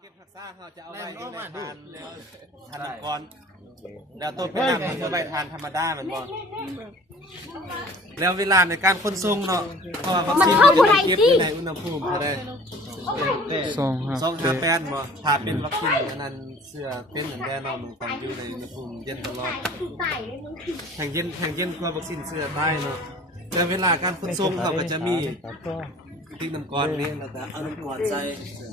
เก็บผักซ่าเขาจะเอาไว้อยู่ในทานแล้วทานก่อนแล้วตัวเป็นน้ำมันจะไว้ทานธรรมดามันบ่แล้วเวลาในการขนส่งเนาะเพราะว่าวัคซีนมันเก็บอยู่ในอุณหภูมิเท่าใด258บ่ถ้าเป็นวัคซีนอันนั้นเสื้อเป็นอันแน่นอนมันต้องอยู่ในอุณหภูมิเย็นตลอดแห่งเย็นกว่าวัคซีนเสื้อใต้เนาะแล้วเวลาการขนส่งเขาก็จะมีติ๊กน้ำก้อนนี้แล้วก็เอาน้ำก้อนใส่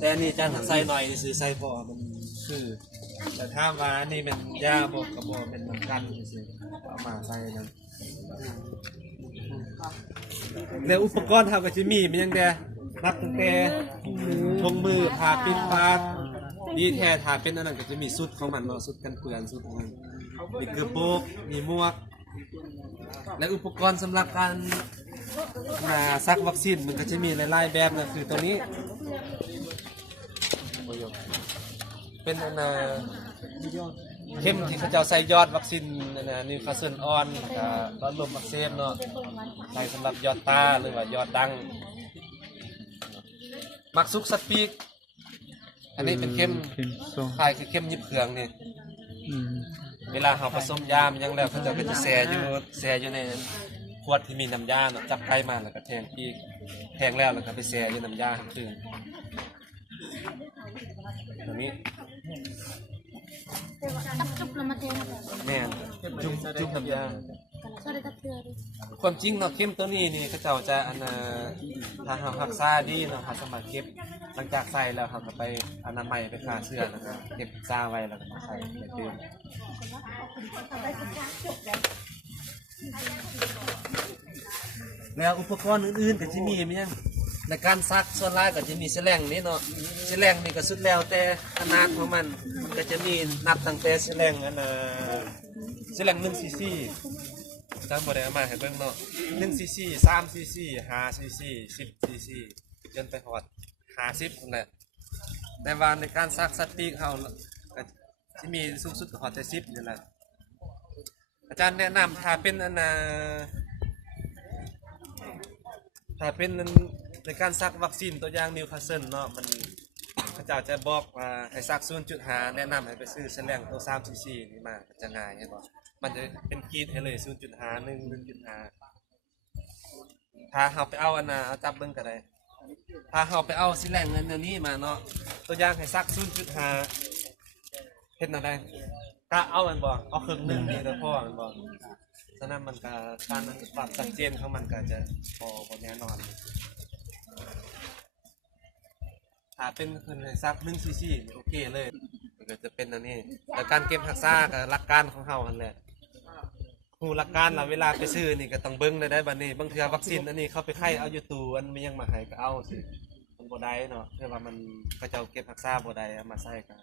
แต่นี่จานใส่หน่อยซื้อใส่พอมันคือแต่ถ้าว่านี่เป็นยาบอกกระบอกเป็นน้ำกันซื้อเอามาใส่นั้นแล้วอุปกรณ์เขาก็จะมีมันยังแต่นับตั้งแต่ทงมือผ่าปิดปากดีแท้ถ้าเป็นอันนั้นก็จะมีสุดของมันเนาะสุดกันเปื้อนสุดของมันมีเกลือโปกมีหมวกและอุปกรณ์สำหรับการซักวัคซีนมันก็จะมีหลายๆแบบนะคือตัวนี้เป็นเข้มที่เขาจะใส่ยอดวัคซีนนิวคาสเซิลออนกับลมอักเสบเนาะใส่สำหรับยอดตาหรือว่ายอดดังมักซุกสปีกอันนี้เป็นเข้มคล้ายคือเข้มยิบเครื่องนี่เวลาเราผสมยามันยังแล้วเขาจะก็จะแช่อยู่ในขวดที่มีน้ำยาเนาะจับไข่มาแล้วก็แทงที่แทงแล้วก็ไปแช่อยู่น้ำยาทั้งคืนตัวนี้จุบแล้วมาเทนแม่จุบน้ำยาความจริงเนาะเข้มตัวนี้นี่เขาเจ้าจะถ้าเรารักษาดีเนาะเขาสามารถเก็บหลังจากใส่แล้วเขาก็ไปอนามัยไปฆ่าเชื้อนะครับเก็บซาไว้แล้วก็ใส่ในตู้แล้วอุปกรณ์อื่นๆก็จะมีมั้ยยังในการซักส่วนหลายก็จะมีแฉลงนี่เนาะแฉลงนี่ก็สุดแล้วแต่ขนาดของมันก็จะมีนับตั้งแต่แฉลงแฉลง1 cc จำบ่ได้เอามาให้เบิ่งเนาะ1 cc 3 cc 5 cc 10 cc จนไปฮอด50พุ่นแหละแต่ว่าในการซักสัตว์ปีกเฮาก็สิมีสูงสุดก็ฮอดแต่10นี่แหละอาจารย์แนะนำถ้าเป็นในการซักวัคซีนตัวอย่างนิวคาสเซิลเนาะมันเขาจะบอกว่าให้ซัก 0.5 แนะนำให้ไปซื้อแฉลงตัว3 cc นี่มาจะง่ายเห็นบ่มันจะเป็นกรีดให้เลย 0.5 1.5 ถ้าเราไปเอาเอาจับเบิ่งก็ได้ถ้าเราไปเอาแฉลงอันนี้มาเนาะตัวอย่างให้ซัก 0.5 เฮ็ดแนวใดก็เอามันบ่เอาครึ่งนึงนี่ก็พอมันบ่ฉะนั้นมันก็การปรับชัดเจนของมันก็จะบ่แน่นอนถ้าเป็นขึ้นให้ซัก1 cc โอเคเลยมันก็จะเป็นอันนี้แล้วการเก็บรักษาก็หลักการของเฮานั่นแหละผู้หลักการเราเวลาไปซื้อนี่ก็ต้องเบิ่งได้บัดนี้บางเทื่อวัคซีนอันนี้เขาไปไข่เอาอยู่ตู้อันมันยังมาให้ก็เอาสิมันบ่ได้เนาะเพราะว่ามันเขาเจ้าเก็บรักษาบ่ได้เอามาใส่ก็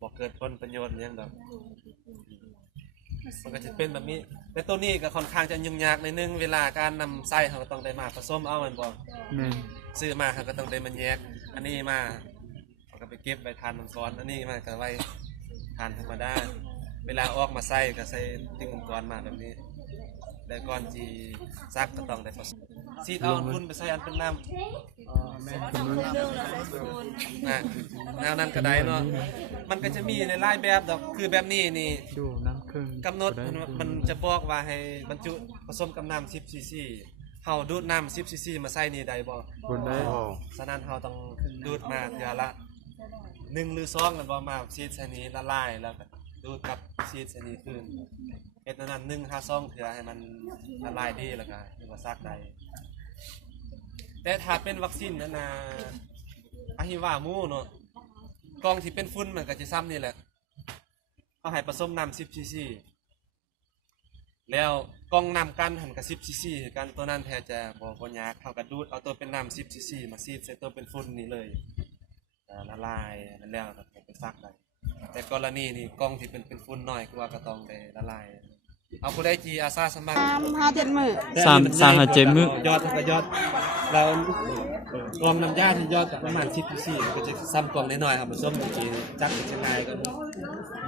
บ่เกิดผลประโยชน์หยังดอกมันก็จะเป็นแบบนี้แต่ตัวนี้ก็ค่อนข้างจะยุ่งยากในนึงเวลาการนำใส่เขาก็ต้องได้มาผสมเอาแม่นบ่ซื้อมาเขาก็ต้องได้มันแยกอันนี้มาเขาก็ไปเก็บไว้ทานมังกรอันนี้มาก็ไว้ทานธรรมดาเวลาออกมาใส่ก็ใส่ทิ้งมังกรมาแบบนี้แล้วก่อนที่ซักก็ต้องได้ผสมซีดเอาคุณไปใส่อันเป็นน้ำแนวนั้นก็ได้เนาะมันก็จะมีในหลายแบบดอกคือแบบนี้นี่กำหนดมันจะบอกว่าให้บรรจุผสมกับน้ำ10 cc เฮาดูดน้ำ10 cc มาใส่นี่ได้บ่ได้ฉะนั้นเฮาต้องดูดมาเดือนละ1หรือ2กันบ่มาซีดใส่นี้ละลายแล้วก็ดูดกับซีดใส่นี้คืนเฮ็ดนั้น1 5 2เพื่อให้มันละลายดีแล้วก็เรียกว่าซักได้แต่ถ้าเป็นวัคซีนนั่นอะฮิวามูเนาะกล่องที่เป็นฝุ่นมันก็จะซ้ำนี่แหละเขาให้ผสมน้ำ10 cc แล้วกล่องน้ำกันหันกับ10 cc กันตัวนั้นแทนจะบ่ยากเท่ากับดูดเอาตัวเป็นน้ำ10 cc มาซีดใส่ตัวเป็นฝุ่นนี่เลยละลายนั่นแล้วก็ไปซักได้แต่กรณีนี่กล่องที่เป็นฝุ่นน้อยกว่าก็ต้องได้ละลายเอาผู้ใดที่อาสาสมัคร3-5-7 มื้อ3-5-7 มื้อยอดก็ยอดเรากล่องน้ำยาที่ยอดประมาณ10 cc ก็จะซ้ำกล่องน้อยๆครับผสมอีกทีจักเป็นยังไงก็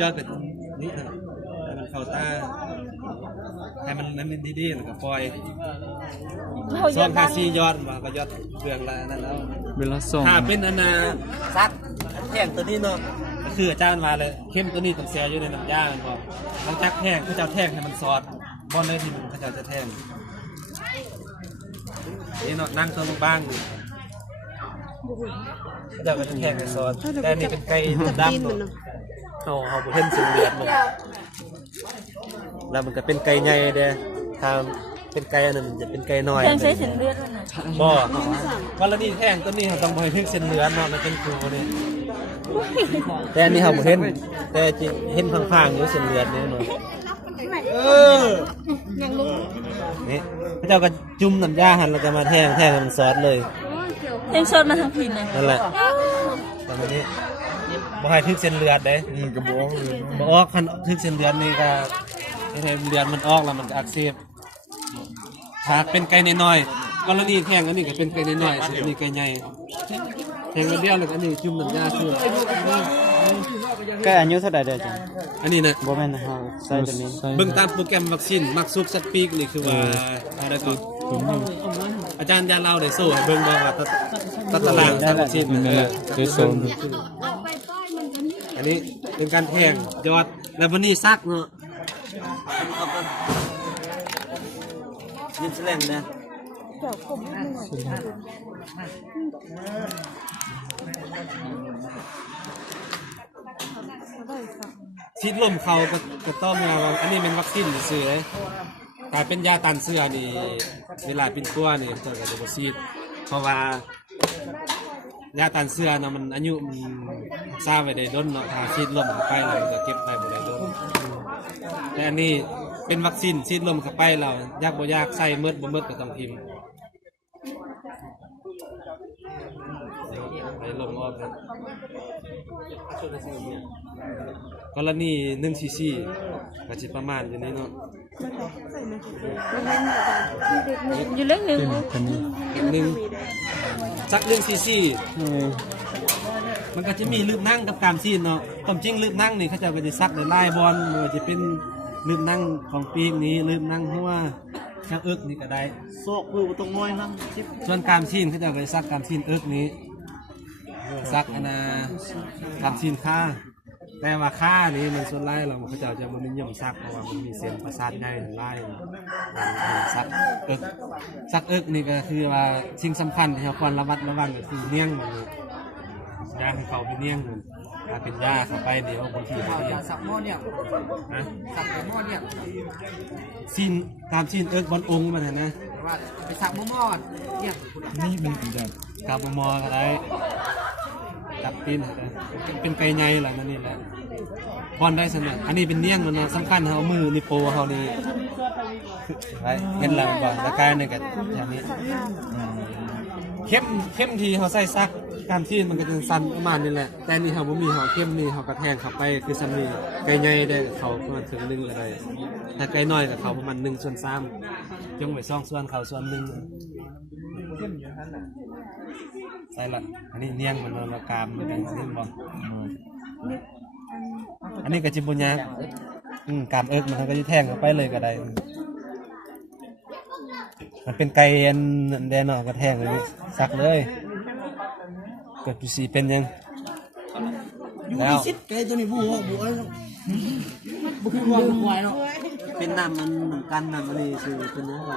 ยอดเป็นนี่นะมันเข้าตา ให้มันนั้นดีๆแล้วก็ปล่อย เรา ส ย อ อง ด หา ดัน สี่ยอดมาก็ยอดเครื่องละนั่นแล้ว เวลาส่ง ถ้าเป็นอันน่ะซักแท่งตัวนี้เนาะก็คืออาจารย์มาเลยเข้มตัวนี้ต้องแช่อยู่ในน้ำยามันบอกหลังจากแท่งเขาจะเอาแท่งให้มันซอสบอลเลยที่มันเขาจะแท่งนี่เนาะนั่งตัวลงบ้างอยู่เขาจะแท่งให้ซอสแต่อันนี่เป็นไก่ดำเนาะเขาบ่เห็นเส้นเลือดมันแล้วมันก็เป็นไก่ใหญ่เด้อถ้าเป็นไก่อันนั้นมันจะเป็นไก่น้อย แทงใช้เส้นเลือดด้วยนะ บ่วันละนี่แท่งตัวนี้เขาต้องบ่ให้ถึงเส้นเลือดเนาะมันเป็นครูนี่แต่อันนี้เขาบ่เห็นแต่จริงเห็นข้างๆอยู่เส้นเลือดนี่เนาะยังรู้ นี่พระเจ้าก็จุ่มน้ำยาหั่นแล้วก็มาแท่งให้มันซอสเลย แทงชดมาทางผิดเลย นั่นแหละตอนนี้บ่ให้ถึงเส้นเลือดเด้ มันก็บอกเลย บ่ออกคันถึงเส้นเลือดนี่ก็ให้เลือดมันออกแล้วมันก็อักเสบถ้าเป็นไก่น้อยๆกรณีแท่งอันนี้ก็เป็นไก่น้อยๆส่วนอันนี้ไก่ใหญ่แท่งเดียวแล้วก็อันนี้จุ่มน้ำยาคือ ใกล้อายุเท่าใดเด้อจัง อันนี้นะ บ่แม่นเฮาใส่ตัวนี้ เบิ่งตามโปรแกรมวัคซีนมักซุกสักปีกนี่คือว่าอะไรก็อาจารย์ยาเล่าได้โซ่ให้เบิ่งบ่ว่าตัดตารางวัคซีนมัน เจสน อันนี้เป็นการแทงยอดแล้ววันนี้ซักเนาะยิ้มแสลงนะชีดลมเขาก็ต้องมาอันนี้เป็นวัคซีนเสือกลายเป็นยาตันเสือนี่เวลาเป็นตัวนี่จะกับวัคซีนเพราะว่ายาตันเสือนะมันอายุมันทราบไว้ได้ด้นเนาะถ้าชีดลมเข้าไปเราจะเก็บไปบ่ได้ด้นแต่อันนี้เป็นวัคซีนชีดลมเข้าไปเรายากบ่ยากใส่เมืดบ่เมืดก็ต้องพิมพ์ไปลมออกนะกรณี1 cc ก็สิประมาณอยู่นี้เนาะ อยู่เล็กหนึ่ง คนนี้ หนึ่งสัก1 cc มันก็จะมีลืบนั่งกับกามซีนเนาะความจริงลืบนั่งนี่เขาจะไปซักในลายบอลมันก็จะเป็นลืบนั่งของปีกนี้ลืบนั่งหัวชักเอิกนี่ก็ได้ โซกคือบ่ต้องน้อยนั่ง ส่วนกามซีนเขาจะไปซักกามซีนเอิกนี้ซักอันนะกามซีนค่าแต่ว่าค่านี้มันส่วนไล่เราเขาจะมันนิยมซักเพราะว่ามันมีเส้นประสาทใหญ่ไล่ซักเอิกซักเอิกนี่ก็คือว่าสิ่งสำคัญที่เราควรระมัดระวังก็คือเลี้ยงมันยาให้เขาไปเลี้ยงมันถ้าเป็นยาเข้าไปเดี๋ยวบางทีเขาจะ สักหม้อเนี่ย นะ สักหม้อเนี่ย ซีนตามซีนเอิกบอลองค์มันนะ ว่าไปสักหม้อเนี่ย นี่เป็นแบบ กาบมอก็ได้จับตีนก็ได้เป็นไก่ใหญ่แหละนั่นนี่แหละบอลได้สนะอันนี้เป็นเนียงมันนะสำคัญเขามือนี่โปเขานี่ไว้เห็นแล้วบ่แล้วกายนี่ก็อย่างนี้เข้มทีเขาใส่ซักการที่มันก็จะสั้นประมาณนี้แหละแต่นี่เขาบ่มีเขาเข้มนี่เขากระแทงเข้าไปคือซันนี่ไก่ใหญ่ได้เขาประมาณถึง1อะไรถ้าไก่น้อยกับเขาประมาณ1/3จงไป2 ส่วนเขาส่วน1ใส่ละอันนี้เนียงมันเรากามมันเป็นเรื่องบ่อันนี้ก็จิบุญยากกามเอิกมันก็จะแทงเข้าไปเลยก็ได้มันเป็นไก่อันแดนเนาะก็แทงเลยสักเลยเกิดปีสีเป็นยังแล้ว ไก่ตัวนี้บ่คือว่าควายเนาะ เป็นน้ำมันเหมือนกันน้ำอันนี้คือเป็นยังไง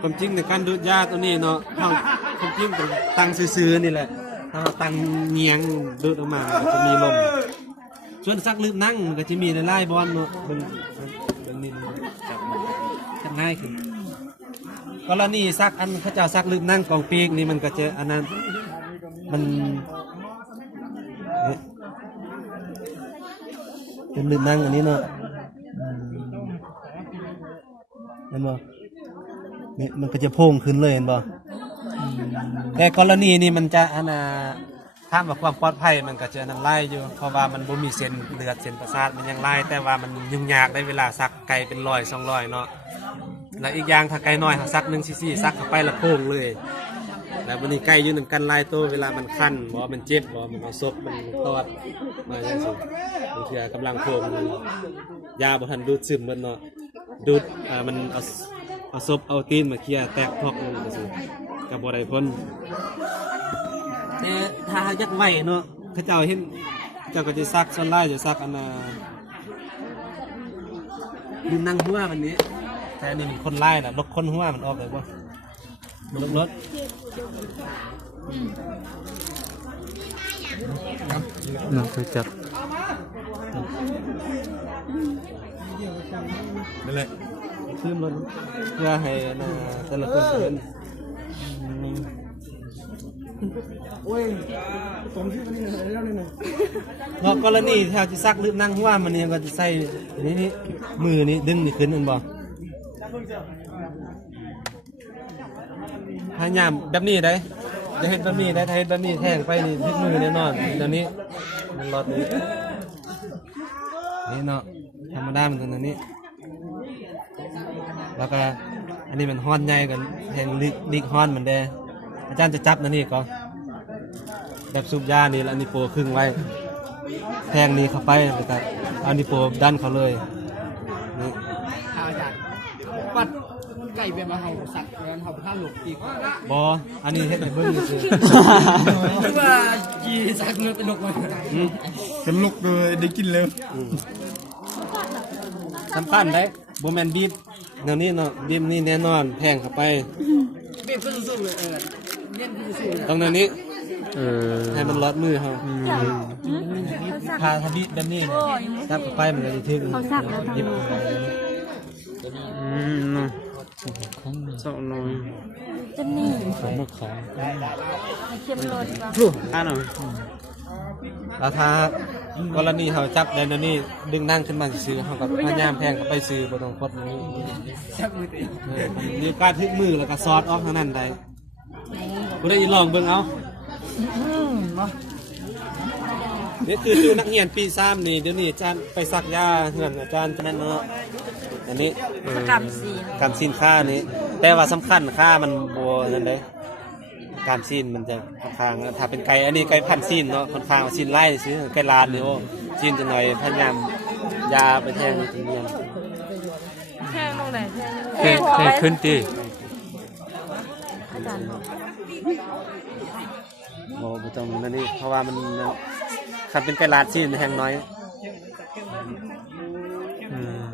ความจริงในการดูดยาตัวนี้เนาะความจริงเป็นตังซื้อๆนี่แหละถ้าเราตังเงียงดูดออกมามันจะมีลมส่วนซักลืมนั่งมันก็จะมีในไล่บอลเนาะเป็นนินจับง่ายขึ้นกรณีซักอันเขาเจ้าซักลืมนั่งกองปีกนี่มันก็จะอันนั้นมันเป็นลืมนั่งอันนี้เนาะเห็นบ่นี่มันก็จะโพ่งขึ้นเลยเห็นบ่แต่กรณีนี้มันจะอันน่ะถ้าว่าความปลอดภัยมันก็จะนั่นไล่อยู่เพราะว่ามันบ่มีเส้นเลือดเส้นประสาทมันยังไล่แต่ว่ามันยุ่งยากได้เวลาซักไก่เป็น100 200เนาะแล้วอีกอย่างถ้าไก่น้อยเขาซัก1 cc ซักเข้าไปแล้วโพ่งเลย แล้ววันนี้ไก่อยู่นำกันหลายตัวเวลามันคันบ่มันเจ็บบ่มันเอาศพมันตอดมาจังซี่บางเทื่อกำลังโคมยาบ่ทันดูดซึมเบิดเนาะดูดมันเอาศพเอาตีนมาเคลียร์แตกพอกนึงจังซี่ก็บ่ได้พ้นแต่ถ้าอยากไหวเนาะเขาเจ้าเห็นเจ้าก็จะซักส่วนหลายจะซักอันน่ะดึงนั่งหัวมันนี้แต่อันนี้มันคนไล่น่ะลกคนหัวมันออกเลยบ่มันลกรถ น้องเคยจับ นั่นแหละซื้อรถเพื่อให้นะแต่ละคนเป็น โอ้ยผมชื่อนี่เลยแล้วนี่ เพราะกรณีถ้าจะซักลืมนั่งหัวมันนี่ก็จะใส่นี่มือนี่ดึงนี่ขึ้นนั่นบ่พยายามแบบนี้ได้จะเห็นแบบนี้ได้ถ้าเห็นแบบนี้แทงไปนี่ทึกมือแน่นอนเดี๋ยวนี้มันรอดนี้นี่เนาะธรรมดามันตัวนี้แล้วก็อันนี้มันฮ้อนใหญ่กันแทงลิกฮ้อนมันได้อาจารย์จะจับนั่นนี่ก็แบบสูบยานี่แล้วอันนี้โปครึ่งไว้แทงนี้เข้าไปแล้วก็อันนี้โปดันเขาเลยนี่ อาจารย์ปัดไก่เป็นมาเห่าสัตว์แล้วเห่าข้าวหลกตี บออันนี้เฮ็ดให้เบิ่งซื่อ คิดว่าจีสัตว์เนื้อเป็นหลกเลย เป็นลูกเลยได้กินเลย สำคัญได้บ่แม่นบีบแนวนี้เนาะบีบนี่แน่นอนแทงเข้าไป เบี้ยก็สู้เลยเย็นก็สู้เลย ตรงแนวนี้ ให้ ให้ มันรอดมือเฮา เขาสัก ถ้าบีบแบบนี้ โอ้ย จับเข้าไปมันก็สิถึง เขาสักแล้วทำ หยิบ ไม เข้าไป เนาะเจ้าน้อย จะหนี ผมมาขอ ให้เข้มรถก่อน ลูกอ่านหน่อย แล้วถ้ากรณีเฮาจับได้แนวนี้ดึงนั่งขึ้นมาซื่อๆเฮาก็พยายามแทงเข้าไปซื่อบ่ต้องกดมือ ชักมือตี มีการถึกมือแล้วก็ซอดออกทางนั้นได้บ่ได้ลองเบิ่งเอานี่คือนักเรียนปี3นี่เดี๋ยวนี้อาจารย์ไปซักยาเฮือนอาจารย์นั่นเนาะอันนี้ สกรรมสีน การซีนค่านี้แต่ว่าสำคัญค่ามันบัวนั่นเลยการซีนมันจะค่อนข้างถ้าเป็นไก่อันนี้ไก่พันซีนเนาะค่อนข้างซีนไล่ซื้อไก่ลานนี่โอ้ซีนจะหน่อยพยายามยาไปแทงถึงเนียน แทงลงไหนแทง แค่ขึ้นตี อาจารย์ โอ้ไม่ต้องนั่นนี่เพราะว่ามันคันเป็นไก่ลานซีนแทงน้อย อืม